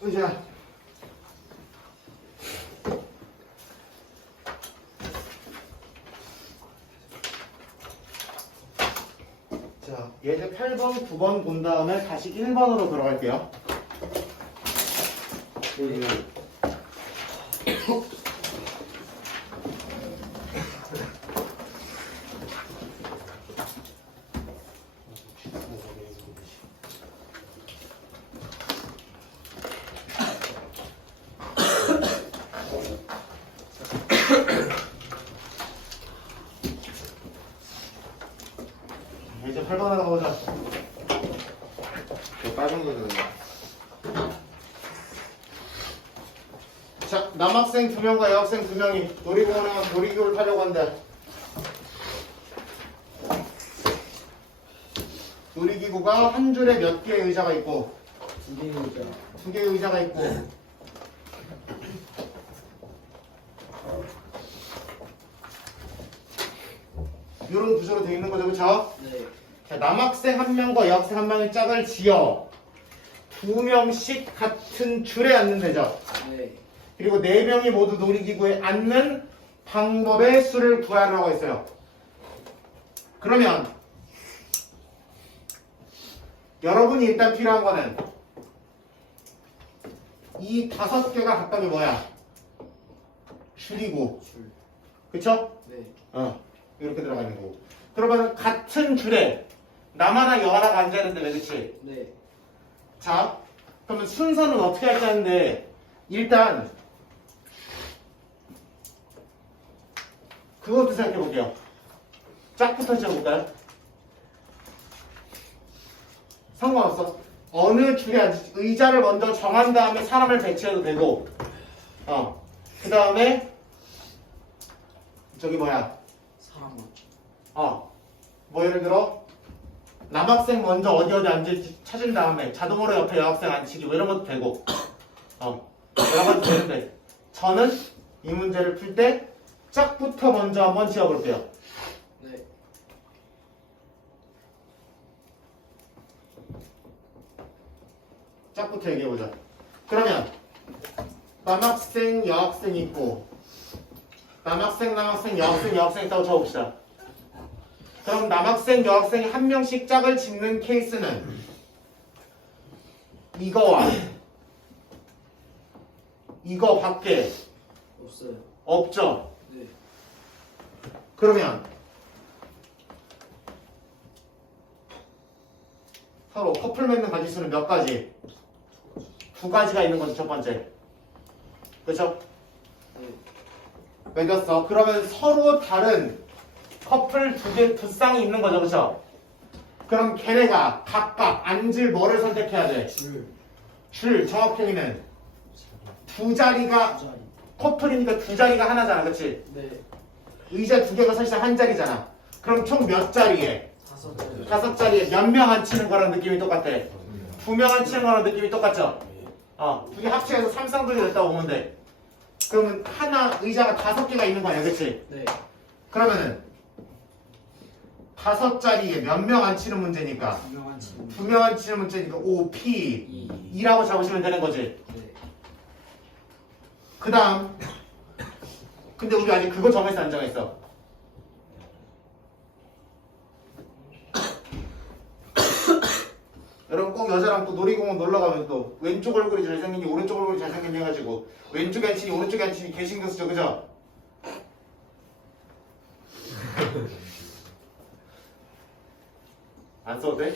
의자. 자, 예제 8번, 9번 본 다음에 다시 1번으로 들어갈게요. 이제 8번 하나 가보자. 저 빨간 거거든요. 자, 남학생 2명과 여학생 2명이 놀이공원에 가서 놀이기구를 타려고 한다. 놀이기구가 한 줄에 몇 개의 의자가 있고, 2개의 의자. 2개의 의자가 있고, 이런 구조로 되어 있는 거죠, 그렇죠? 네. 자, 남학생 1명과 여학생 1명의 짝을 지어 2명씩 같은 줄에 앉는 되죠. 네. 그리고 4명이 모두 놀이기구에 앉는 방법의 수를 구하라고 했어요. 그러면 여러분이 일단 필요한 거는 이 5개가 각각이 뭐야? 줄이고, 줄. 그쵸? 네. 이렇게 들어가 있는 거고. 그러면 같은 줄에 남 하나 여 하나가 앉아야 되는데 왜 그치? 네. 자, 그러면 순서는 어떻게 할지 하는데 일단 그것도 생각해 볼게요. 짝부터 지어볼까요? 상관없어. 어느 줄에 앉을지 의자를 먼저 정한 다음에 사람을 배치해도 되고, 그 다음에 저기 뭐야? 사람 맞죠. 뭐 예를 들어 남학생 먼저 어디 앉을지 찾은 다음에 자동으로 옆에 여학생 앉히기 뭐 이런 것도 되고, 여러 가지 되는데 저는 이 문제를 풀 때 짝부터 먼저 한번 지어볼게요. 네. 짝부터 얘기해보자. 그러면 남학생, 여학생 있고 남학생, 여학생, 여학생 있다고 적어봅시다. 그럼 남학생, 여학생이 한 명씩 짝을 짓는 케이스는 이거와 이거 밖에 없어요. 없죠. 네. 그러면 서로 커플 맺는 가지수는 몇 가지? 2가지가 있는 거죠, 첫 번째. 그렇죠? 네. 맺었어. 그러면 서로 다른 커플 두 쌍이 있는 거죠, 그렇죠? 그럼 걔네가 각각 앉을 뭐를 선택해야 돼? 줄 정확히는 2자리가 두 자리. 커플이니까 2자리가 하나잖아, 그렇지? 네. 의자 2개가 사실상 한 자리잖아. 그럼 총 몇 자리에? 5자리. 5자리에 몇 명 앉히는 거랑 느낌이 똑같아. 2명 앉히는 거랑 느낌이 똑같죠? 2개 합쳐서 3쌍둥이 됐다고 보면 돼. 그러면 하나 의자가 5개가 있는 거 아니야, 그렇지? 네. 그러면은 5자리에 몇 명 앉히는 문제니까 2명한 친구. 2명 앉히는 문제니까 5, P 2라고 잡으시면 되는 거지. 네. 그 다음 근데 우리 아직 그거 정했어 안 정했어? 여러분 꼭 여자랑 또 놀이공원 놀러 가면 또 왼쪽 얼굴이 잘생긴지 오른쪽 얼굴이 잘생긴지 해가지고 왼쪽에 앉히니 오른쪽에 앉히니 개 신경 쓰죠, 그죠? 안 써도 돼?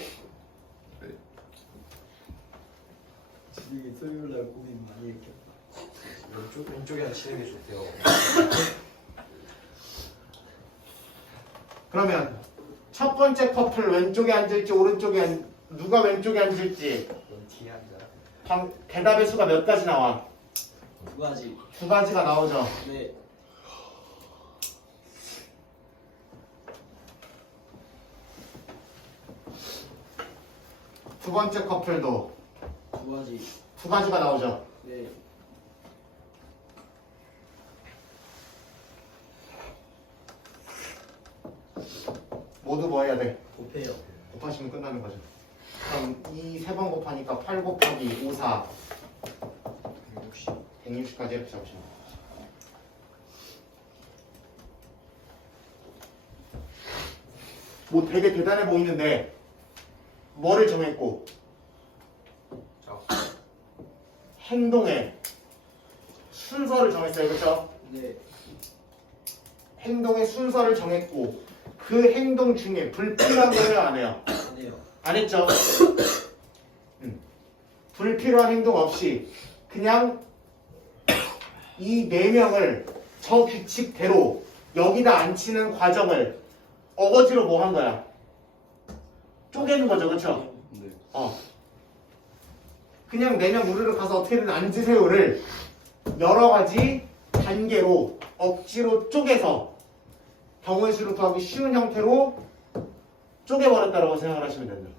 지금 토요일날 고민 많이 했겠다. 왼쪽에 앉히는 게 좋대요. 그러면 첫 번째 커플 왼쪽에 앉을지 오른쪽에 누가 왼쪽에 앉을지 넌 뒤에 앉아. 대답의 수가 몇 가지 나와? 2가지. 2가지가 나오죠. 네. 두 번째 커플도 2가지. 2가지가 나오죠. 네. 모두 뭐 해야 돼? 곱해요. 곱하시면 끝나는 거죠. 그럼 이 3번 곱하니까 8 곱하기 5, 4 160까지 이렇게 잡으시면 돼요. 뭐 되게 대단해 보이는데 뭐를 정했고 자, 행동의 순서를 정했어요. 그렇죠? 네. 행동의 순서를 정했고 그 행동 중에 불필요한 거예요? 안 해요? 안 해요. 안 했죠? 불필요한 행동 없이 그냥 이 4명을 저 규칙대로 여기다 앉히는 과정을 어거지로 뭐 한 거야? 쪼개는 거죠. 그렇죠? 네. 그냥 4명 우르르 가서 어떻게든 앉으세요를 여러 가지 단계로 억지로 쪼개서 경우의 수를 구하기 쉬운 형태로 쪼개버렸다고 생각을 하시면 됩니다.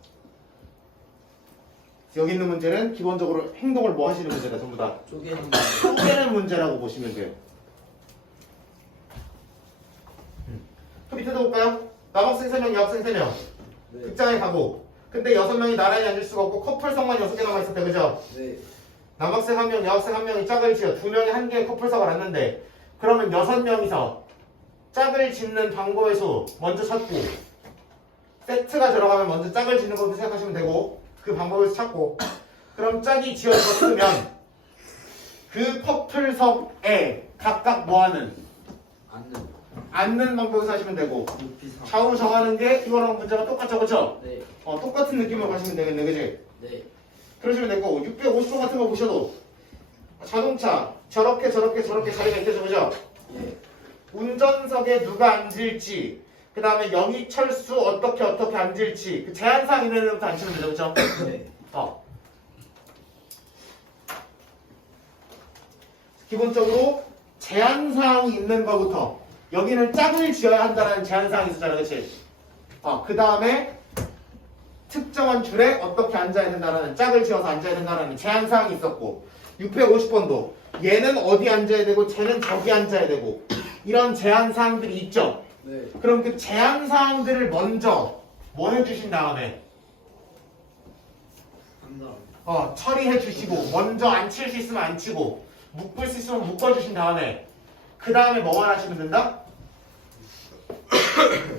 여기 있는 문제는 기본적으로 행동을 뭐 하시는 문제다. 전부 다 쪼개는 쪼개는 문제라고 보시면 돼요. 그 밑에도 볼까요? 남학생 3명, 여학생 3명 네. 극장에 가고 근데 6명이 나란히 앉을 수가 없고 커플석만 6개 남아있었대. 그죠? 네. 남학생 1명, 여학생 1명이 짝을 지어 2명이 한 개의 커플석을 앉는데 그러면 6명이서 짝을 짓는 방법의 수 먼저 찾고 세트가 들어가면 먼저 짝을 짓는 것부터 생각하시면 되고 그 방법을 찾고 그럼 짝이 지어졌으면 그 커플석에 각각 뭐하는 앉는 방법을 하시면 되고 높이상. 좌우 정하는 게 이거랑 문제가 똑같죠. 그쵸? 네. 똑같은 느낌으로 가시면 되겠네. 그지? 네. 그러시면 되고 650호 같은 거 보셔도 자동차 저렇게 자리가 있겠죠. 그죠? 예. 운전석에 누가 앉을지 그 다음에 영희 철수 어떻게 앉을지 그 제한사항 있는 데부터 앉히면 되죠. 그죠? 네. 기본적으로 제한사항이 있는 거부터 여기는 짝을 지어야 한다는 제한사항이 있었잖아. 그치? 그 다음에 특정한 줄에 어떻게 앉아야 된다는 짝을 지어서 앉아야 된다는 제한사항이 있었고 650번도 얘는 어디 앉아야 되고 쟤는 저기 앉아야 되고 이런 제한사항들이 있죠. 네. 그럼 그 제한사항들을 먼저 뭐 해주신 다음에 한다. 처리해 주시고 먼저 앉힐 수 있으면 앉히고 묶을 수 있으면 묶어주신 다음에 그 다음에 뭐만 하시면 된다?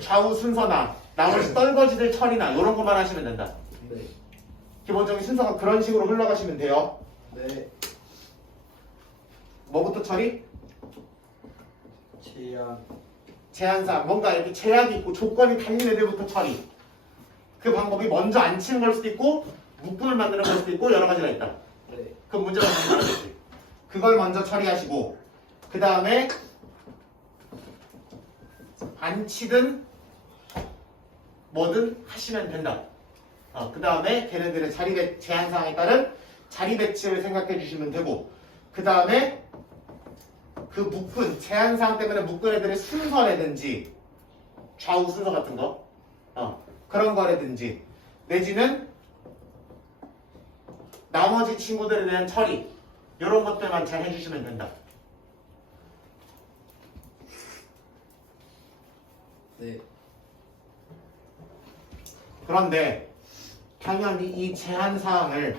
좌우 순서나 나머지 떨거지들 처리나 이런 것만 하시면 된다. 네. 기본적인 순서가 그런 식으로 흘러가시면 돼요. 네. 뭐부터 처리? 제한. 제한사항 뭔가 이렇게 제약이 있고 조건이 달린 애들부터 처리. 그 방법이 먼저 앉히는 걸 수도 있고 묶음을 만드는 걸 수도 있고 여러 가지가 있다. 네. 그 문제가 많겠지. 그걸 먼저 처리하시고 그 다음에 앉히든 뭐든 하시면 된다. 그 다음에 걔네들의 자리 제한사항에 따른 자리 배치를 생각해 주시면 되고 그 다음에 그 묶은 제한사항 때문에 묶은 애들의 순서라든지 좌우 순서 같은 거 그런 거라든지 내지는 나머지 친구들에 대한 처리 이런 것들만 잘 해주시면 된다. 네. 그런데 당연히 이 제한사항을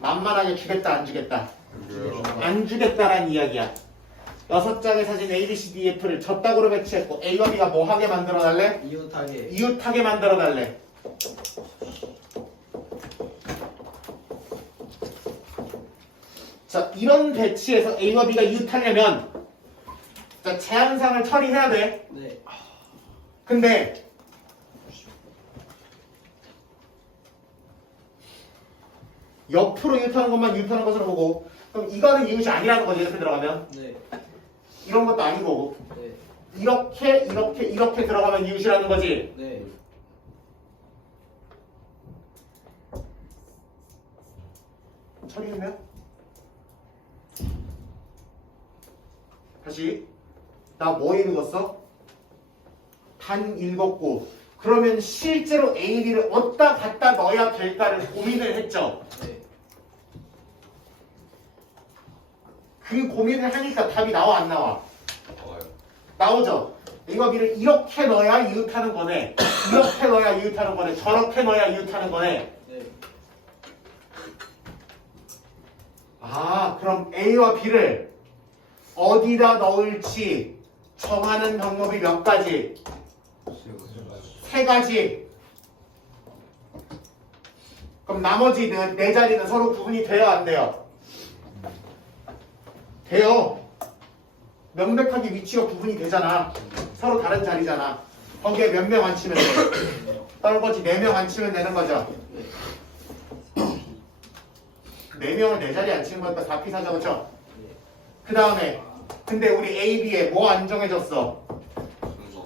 만만하게 주겠다 안 주겠다? 안 주겠다라는 이야기야. 6장의 사진 A, B, C, D, F를 젖다구로 배치했고 A와 B가 뭐 하게 만들어 달래? 이웃하게. 이웃하게 만들어 달래. 자, 이런 배치에서 A와 B가 이웃하려면 자, 제한사항을 처리해야 돼. 네. 근데 옆으로 이웃하는 것만 이웃하는 것으로 보고 그럼 이거는 이웃이 아니라는 거지. 이렇게 들어가면 네. 이런 것도 아니고 네. 이렇게 들어가면 이웃이라는 거지. 네. 처리했나요? 다시 나 뭐 읽었어? 단 읽었고 그러면 실제로 A, B를 어디다 갖다 넣어야 될까를 고민을 했죠. 네. 그 고민을 하니까 답이 나와 안 나와? 나와요. 나오죠. A와 B를 이렇게 넣어야 이웃하는 거네. 이렇게 넣어야 이웃하는 거네. 저렇게 넣어야 이웃하는 거네. 네. 그럼 A와 B를 어디다 넣을지 정하는 방법이 몇 가지? 세 가지. 그럼 나머지 네 자리는 서로 구분이 돼요, 안 돼요? 돼요. 명백하게 위치가 구분이 되잖아. 서로 다른 자리잖아. 거기에 몇 명 앉히면 돼? 떨거지 4명 앉히면 되는 거죠. 4명을 4자리에 앉히는 거니까 4P 사죠, 그렇죠? 그 다음에 근데 우리 A, B에 뭐 안 정해졌어?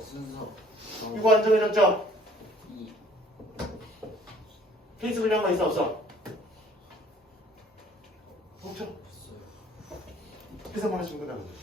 순서. 이거 안 정해졌죠? 2. 케이스 분량만 있어 없어? 없죠? 계산만 하시면 끝나는 거죠.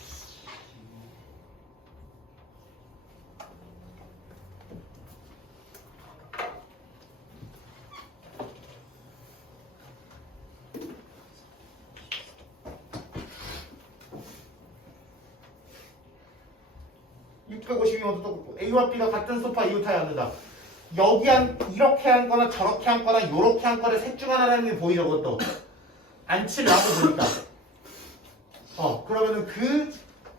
A와 B가 같은 소파 이웃하여 앉는다. 여기 이렇게 앉거나 저렇게 앉거나 요렇게 앉거나 셋 중 하나라는 게 보이죠, 그것도. 앉히려고 보니까. 그러면은 그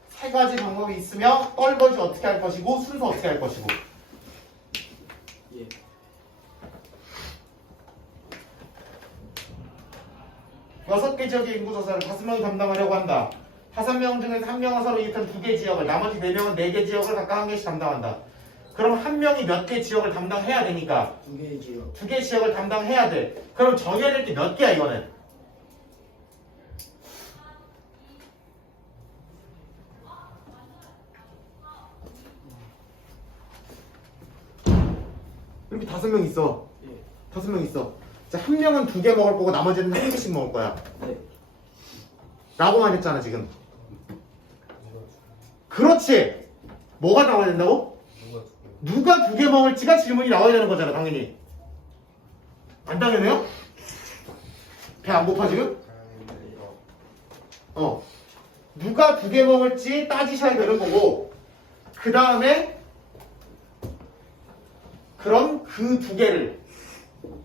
세 가지 방법이 있으며 떨거지 어떻게 할 것이고 순서 어떻게 할 것이고. 예. 여섯 개 지역의 인구 조사를 5명이 담당하려고 한다. 5명 중에서 1명은 서로 이웃한 2개 지역을, 나머지 4명은 4개 지역을 각각 1개씩 담당한다. 그럼 1명이 몇 개 지역을 담당해야 되니까 2개의 지역. 2개 지역을 담당해야 돼. 그럼 정해야 될 게 몇 개야 이거는? 이렇게 5명 있어. 예. 5명 있어. 자, 1명은 2개 먹을 거고 나머지는 1개씩 먹을 거야. 네. 라고만 했잖아 지금. 그렇지. 뭐가 나와야 된다고? 누가 2개 먹을지가 질문이 나와야 되는 거잖아 당연히. 안 당연해요? 배 안 고파 지금? 누가 2개 먹을지 따지셔야 되는 거고, 그 다음에 그럼 그 2개를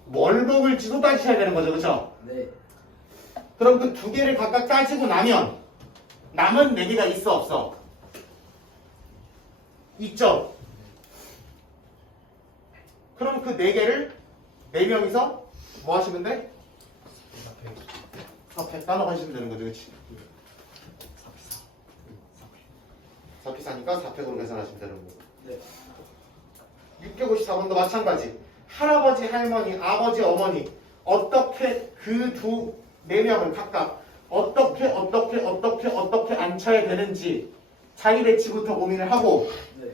뭘 먹을지도 따지셔야 되는 거죠, 그렇죠? 네. 그럼 그 2개를 각각 따지고 나면 남은 4개가 있어 없어? 있죠? 그럼 그 4개를 4명이서 뭐 하시면 돼? 4팩 나눠 가시면 되는 거죠, 그렇지? 4P4니까 4팩으로 계산하시면 되는 거고. 네. 654번도 마찬가지. 할아버지, 할머니, 아버지, 어머니 어떻게 그 4명을 각각 어떻게 앉혀야 되는지 자리 배치부터 고민을 하고, 네.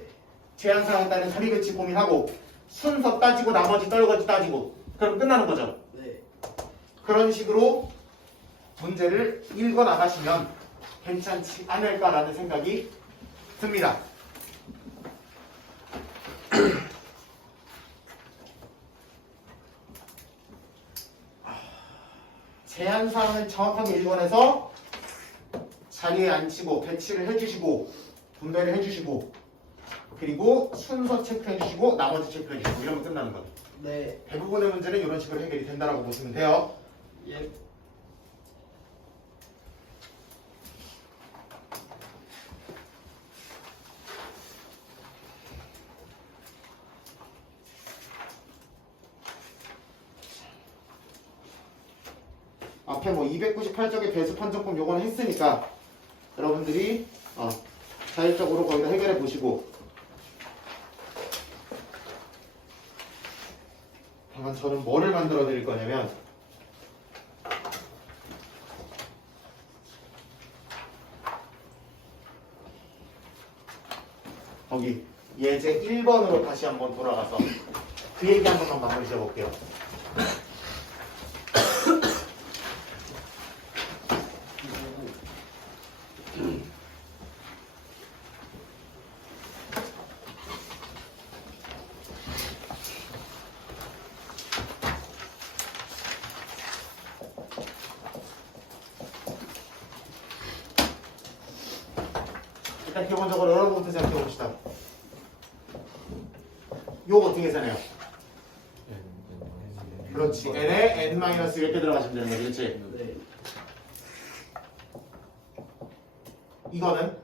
제한사항에 따른 자리 배치 고민하고, 순서 따지고 나머지 떨거지 따지고, 그럼 끝나는 거죠. 네. 그런 식으로 문제를 읽어 나가시면 괜찮지 않을까라는 생각이 듭니다. 제한사항을 정확하게 읽어내서 자리에 앉히고 배치를 해주시고 분배를 해주시고 그리고 순서 체크해주시고 나머지 체크해주시고 이러면 끝나는 거예요. 네. 대부분의 문제는 이런 식으로 해결이 된다라고 보시면 돼요. 예. 앞에 뭐 298쪽의 배수 판정법 요거는 했으니까 여러분들이 자율적으로 거기다 해결해 보시고, 다만 저는 뭐를 만들어 드릴 거냐면 거기 예제 1번으로 다시 한번 돌아가서 그 얘기 한 번만 마무리 지어볼게요. 일단 기본적으로 여러분부터 생각해 봅시다. 요거 어떻게 계산해요? 그렇지. n에 n-1 이렇게 들어가시면 되는 거지, 그렇지? 네. 이거는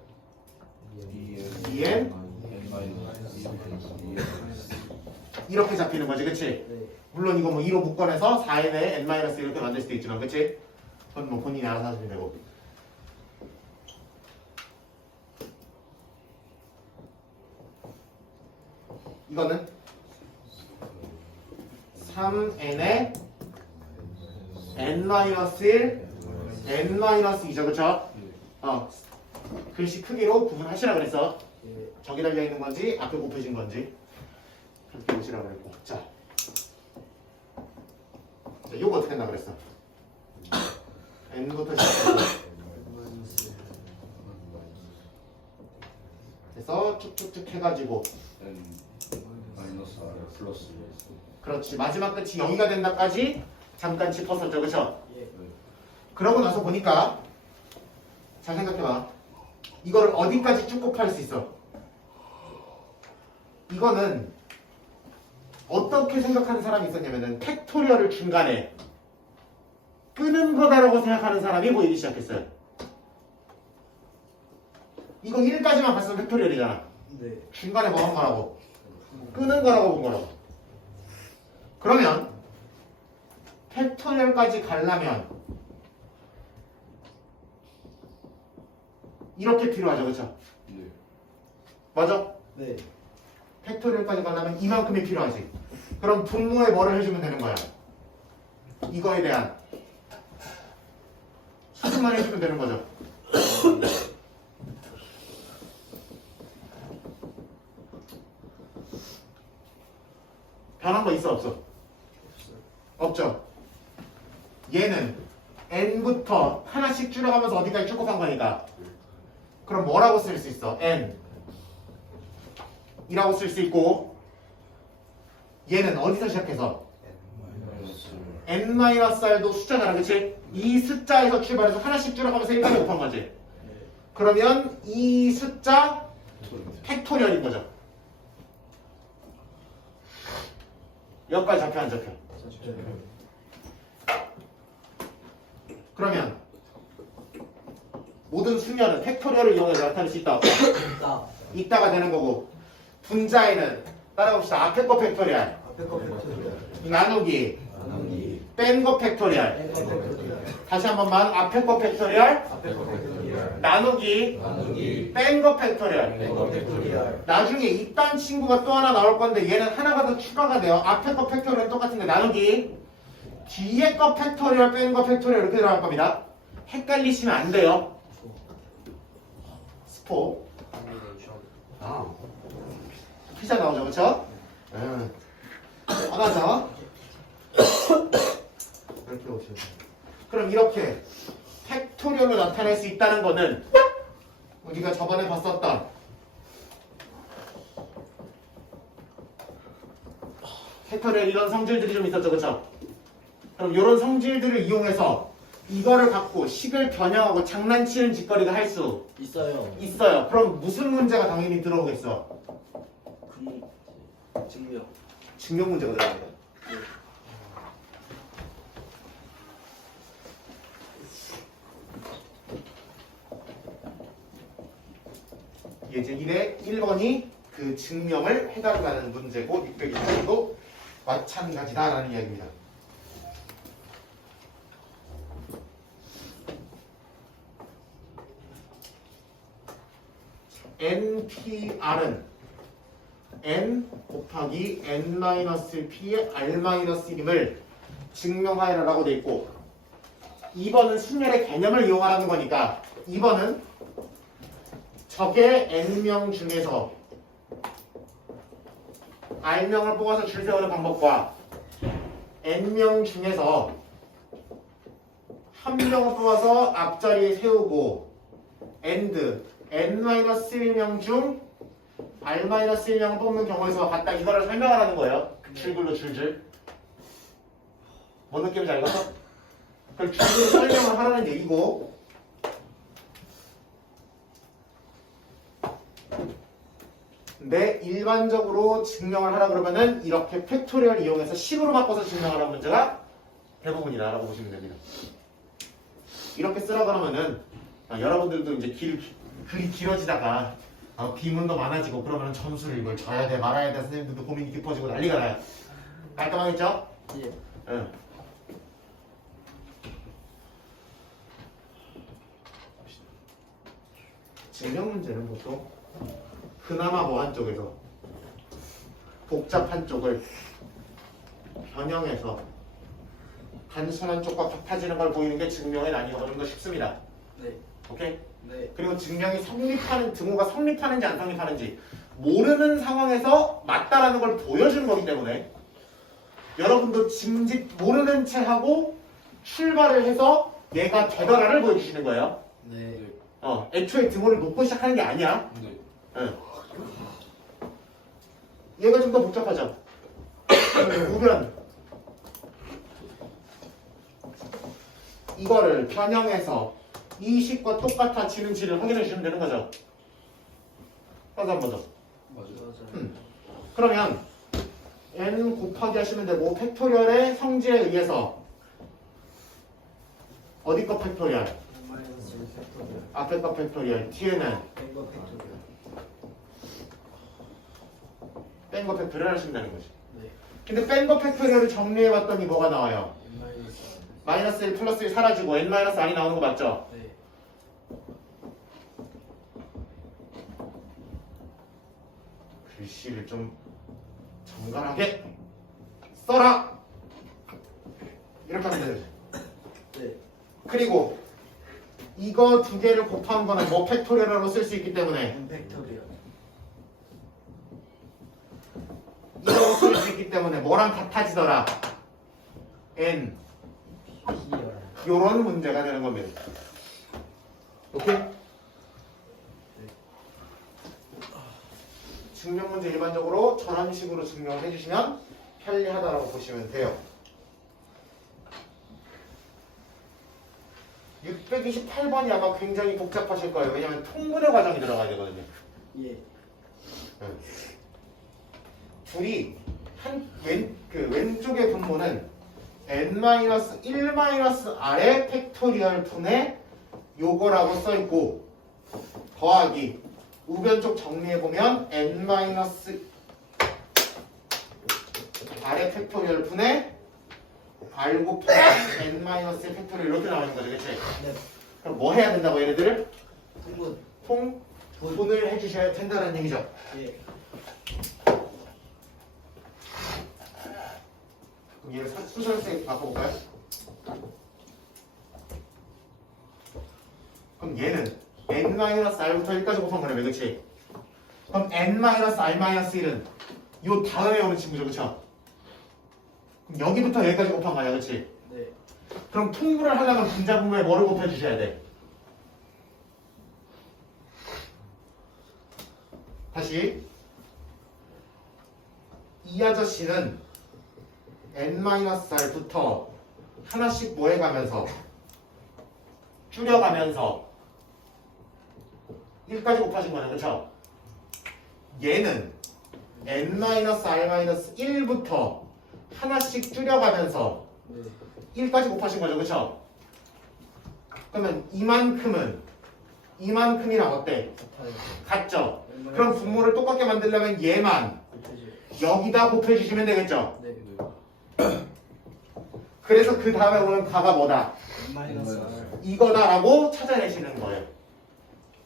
EN EN 마이너스 이렇게 잡히는 거지, 그치? 네. 물론 이거 뭐 2로 묶어내서 4n에 n-1 이렇게 만들 수도 있지만, 그치? 그건 뭐 본인이 알아서 하시면 되고. 이거는 3n에 n-1, n-2죠, 그쵸? 글씨 크기로 구분하시라 그랬어. 예. 저기 달려있는 건지, 앞에 곱해진 건지. 그렇게 보시라 그랬고. 자, 요거 어떻게 한다 그랬어? n부터 시작해서 그래서 쭉쭉쭉 해가지고 N 마이너스 R 플러스 그렇지 마지막 끝이 0이 된다까지 잠깐 짚었었죠, 그쵸? 예. 그러고 나서 보니까 잘 생각해봐. 이거를 어디까지 쭉 곱할 수 있어? 이거는 어떻게 생각하는 사람이 있었냐면은 팩토리얼을 중간에 끄는 거다라고 생각하는 사람이 보이기 시작했어요. 이거 1까지만 봤으면 팩토리얼이잖아. 네. 중간에 뭐 한 거라고? 끄는 거라고 본 거라고. 그러면 팩토리얼까지 가려면 이렇게 필요하죠, 그쵸? 네. 맞아? 네. 팩토리얼까지 가려면 이만큼이 필요하지. 그럼 분모에 뭐를 해주면 되는 거야? 이거에 대한 수식만 해주면 되는 거죠. 변한 거 있어, 없어? 없죠? 얘는 n부터 하나씩 줄여가면서 어디까지 쭉 곱한 거니까. 그럼 뭐라고 쓸 수 있어? n 이라고 쓸 수 있고, 얘는 어디서 시작해서? n-r도 숫자잖아, 그치? 이 숫자에서 출발해서 하나씩 줄여가면서 1까지 곱한 거지. 그러면 이 숫자 팩토리얼인 거죠. 여기까지 잡혀 안 잡혀? 그러면 모든 수면은 팩토리얼을 이용해서 나타낼 수 있다. 나. 있다가 되는 거고, 분자에는 따라봅시다. 앞에 거 팩토리얼, 앞에 거 팩토리얼. 나누기, 나누기. 뺀 거 팩토리얼. 뺀거 팩토리얼. 다시 한 번만. 앞에 거 팩토리얼, 앞에 거 팩토리얼. 나누기, 나누기. 뺀 거 팩토리얼. 뺀거 팩토리얼. 나중에 이딴 친구가 또 하나 나올 건데 얘는 하나가 더 추가가 돼요. 앞에 거 팩토리얼은 똑같은데 나누기, 뒤에 거 팩토리얼, 뺀 거 팩토리얼 이렇게 들어갈 겁니다. 헷갈리시면 안 돼요. 스포. 피자 나오죠, 그쵸? 하나죠? 이렇게 오시면 돼요. 그럼 이렇게 팩토리얼로 나타낼 수 있다는 거는 우리가 저번에 봤었던 팩토리얼 이런 성질들이 좀 있었죠, 그쵸? 그럼 이런 성질들을 이용해서 이거를 갖고 식을 변형하고 장난치는 짓거리가 할 수 있어요. 있어요. 그럼 무슨 문제가 당연히 들어오겠어? 증명. 증명 문제가 들어갑니다. 예제 1의 1번이 그 증명을 해달라는 문제고 620번도 마찬가지다라는 이야기입니다. NPR은 n 곱하기 n-p의 r-1임을 증명하여라라고 돼 있고 2번은 순열의 개념을 이용하라는 거니까 2번은 적의 n명 중에서 r명을 뽑아서 줄 세우는 방법과 n명 중에서 한 명을 뽑아서 앞자리에 세우고 and n-1명 중 r-1명을 뽑는 경우에서 같다. 이거를 설명하라는 거예요. 줄글로 줄줄. 뭔 느낌인지 알겠어? 그걸 줄글로 설명을 하라는 얘기고 근데 일반적으로 증명을 하라 그러면은 이렇게 팩토리얼 이용해서 식으로 바꿔서 증명하라는 문제가 대부분이다라고 보시면 됩니다. 이렇게 쓰라 그러면은 여러분들도 이제 길 글이 길어지다가 비문도 많아지고 그러면 점수를 이걸 줘야 돼 말아야 돼 선생님들도 고민이 깊어지고 난리가 나요. 깔끔하겠죠? 예. 응. 증명 문제는 보통 그나마 뭐 한쪽에서 복잡한 쪽을 변형해서 단순한 쪽과 같아지는 걸 보이는 게 증명의 난이도가 좀 더 쉽습니다. 네. 오케이? 네. 그리고 증명이 성립하는 등호가 성립하는지 안 성립하는지 모르는 상황에서 맞다라는 걸 보여주는 거기 때문에 여러분도 짐짓 모르는 채 하고 출발을 해서 얘가 되더라를 보여주시는 거예요. 네. 애초에 등호를 놓고 시작하는 게 아니야. 네. 응. 얘가 좀 더 복잡하죠. 우변 이거를 변형해서 이 식과 똑같아지는지를 확인해 주시면 되는 거죠. 다시 한번 더. 맞아요. 그러면 n 곱하기 하시면 되고 팩토리얼의 성질에 의해서 어디 거 팩토리얼? 마이너스 팩토리얼. 앞에 거 팩토리얼 뒤에는 뺀거 팩토리얼. 뺀 거 팩토리얼 하시면 되는 거지. 네. 근데 뺀 거 팩토리얼을 정리해봤더니 뭐가 나와요? 마이너스. 마이너스 1 플러스 1 사라지고 n 마이너스 r이 나오는 거 맞죠? 네. 글씨를 좀 정갈하게 써라! 이렇게 하면 되죠. 네. 그리고 이거 두 개를 곱한 거는 뭐 팩토리얼로 쓸 수 있기 때문에 n 팩토리얼. 이거 쓸 수 있기 때문에 뭐랑 같아지더라? n P열. 요런 문제가 되는 겁니다. 오케이? 증명 문제 일반적으로 저런 식으로 증명을 해주시면 편리하다라고 보시면 돼요. 628번이 아마 굉장히 복잡하실 거예요. 왜냐하면 통분의 과정이 들어가야 되거든요. 예. 둘이 왼쪽의 분모는 n-1-r의 팩토리얼 분의 요거라고 써있고 더하기 우변 쪽 정리해보면 n-r의 팩토리얼 분의 r 곱하기 n-의 팩토리얼 이렇게 나오는 거죠. 그치? 네. 그럼 뭐 해야 된다고 얘네들을? 통분. 통분을 해주셔야 된다는 얘기죠. 예. 그럼 얘를 수선생 바꿔볼까요? 그럼 얘는 n-r부터 1까지 곱한 거네, 그치? 그럼 n-r-1은 요 다음에 오는 친구죠, 그쵸? 그럼 여기부터 여기까지 곱한 거야, 그치? 네. 그럼 통분을 하려면 분자분모에 뭐를 곱해주셔야 돼? 다시 이 아저씨는 n-r부터 하나씩 뭐 해가면서 줄여가면서 1까지 곱하신 거네, 그쵸? 얘는 n-r-1부터 하나씩 줄여가면서 네. 1까지 곱하신 거죠, 그쵸? 그러면 이만큼이랑 어때? 같아요. 같죠? 그럼 분모를 똑같게 만들려면 얘만 곱해줘요. 여기다 곱해주시면 되겠죠? 네. 그래서 그 다음에 오는 가가 뭐다? 마이너스 R. 이거다라고 찾아내시는 거예요.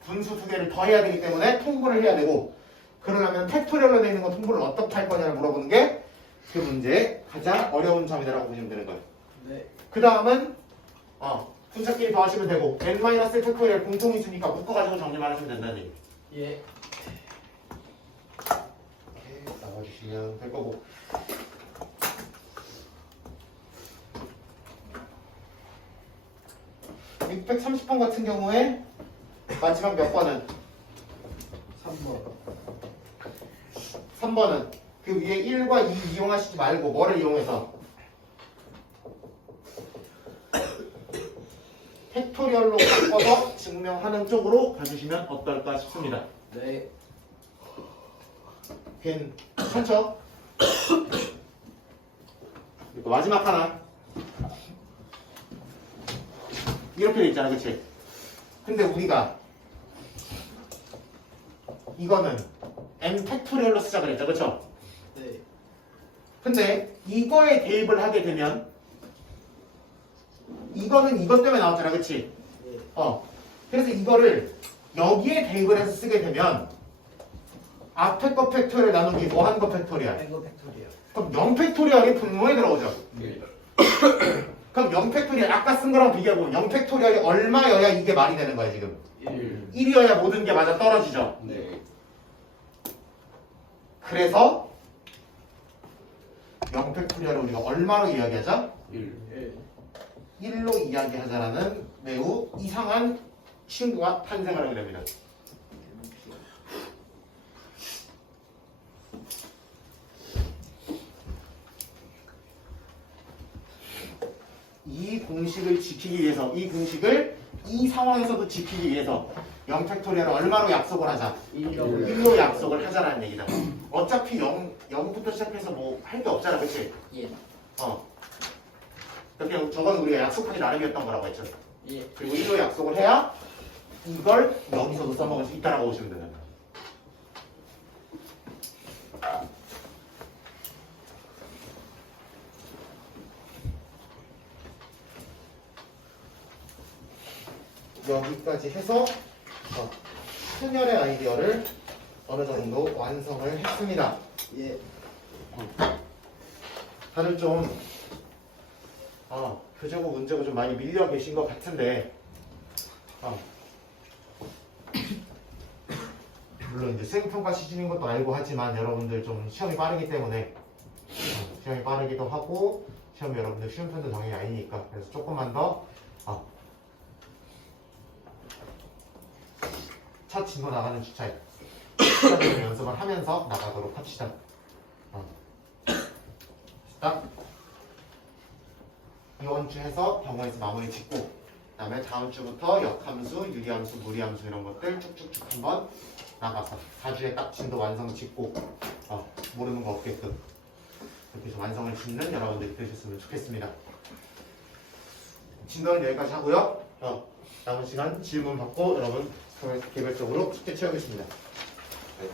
분수 두 개를 더해야 되기 때문에 통분을 해야 되고 그러려면 팩토리얼로 되어 있는 거 통분을 어떻게 할 거냐를 물어보는 게 그 문제의 가장 어려운 점이라고 보시면 되는 거예요. 네. 그 다음은 분자끼리 더하시면 되고 n-1 팩토리얼 공통이 있으니까 묶어가지고 정리만 하시면 된다는 얘기. 예. 이렇게 나와주시면 될 거고. (630번) 같은 경우에 마지막 몇 번은? 3번. 3번은 그 위에 1과 2 이용하시지 말고 뭐를 이용해서? 팩토리얼로 바꿔서 증명하는 쪽으로 가주시면 어떨까 싶습니다. 네. 괜찮죠? 그리고 마지막 하나 이렇게 돼 있잖아, 그치? 근데 우리가 이거는 n 팩토리얼로 쓰자 그랬죠, 그렇죠? 네. 근데 이거에 대입을 하게 되면 이거는 이것 때문에 나왔잖아, 그렇지? 네. 그래서 이거를 여기에 대입을 해서 쓰게 되면 앞에 거 팩토리얼 나누기 뭐 한 거 팩토리얼. 이거 팩토리얼. 그럼 0 팩토리얼이 분모에 들어오죠. 네. 그럼 0 팩토리얼 아까 쓴 거랑 비교해보면 0 팩토리얼이 얼마여야 이게 말이 되는 거야 지금. 1. 1이어야 모든 게 맞아 떨어지죠. 네. 그래서 0 팩토리얼을 우리가 얼마로 이야기하자? 1. 1로 이야기하자라는 매우 이상한 친구가 탄생을 하게 됩니다. 이 공식을 지키기 위해서, 이 공식을 이 상황에서도 지키기 위해서 0 팩토리얼을 얼마로 약속을 하자? 1로 약속을 하자라는 얘기다. 어차피 0부터 시작해서 뭐 할 게 없잖아, 그치? 예. 그냥 저건 우리가 약속하기 나름이었던 거라고 했죠. 예. 그리고 1로 약속을 해야 이걸 여기서도 써먹을 수 있다라고 보시면 되는 거예요. 여기까지 해서 순열의 아이디어를 어느 정도 완성을 했습니다. 예. 다들 좀 교재고 문제고 좀 많이 밀려 계신 것 같은데 물론 이제 수행평가 시즌인 것도 알고 하지만 여러분들 좀 시험이 빠르기 때문에 시험이 빠르기도 하고 시험이 여러분들 쉬운 편도 당연히 아니니까 그래서 조금만 더 첫 진도 나가는 주차에 연습을 하면서 나가도록 합시다. 딱 이번 주 해서 경우에서 마무리 짓고 그 다음에 다음 주부터 역함수, 유리함수, 무리함수 이런 것들 쭉쭉쭉 한번 나가서 4주에 딱 진도 완성 짓고 모르는 거 없게끔 이렇게 좀 완성을 짓는 여러분들이 되셨으면 좋겠습니다. 진도는 여기까지 하고요. 남은 시간 질문 받고 여러분 개별적으로 숙제 채우겠습니다. 네.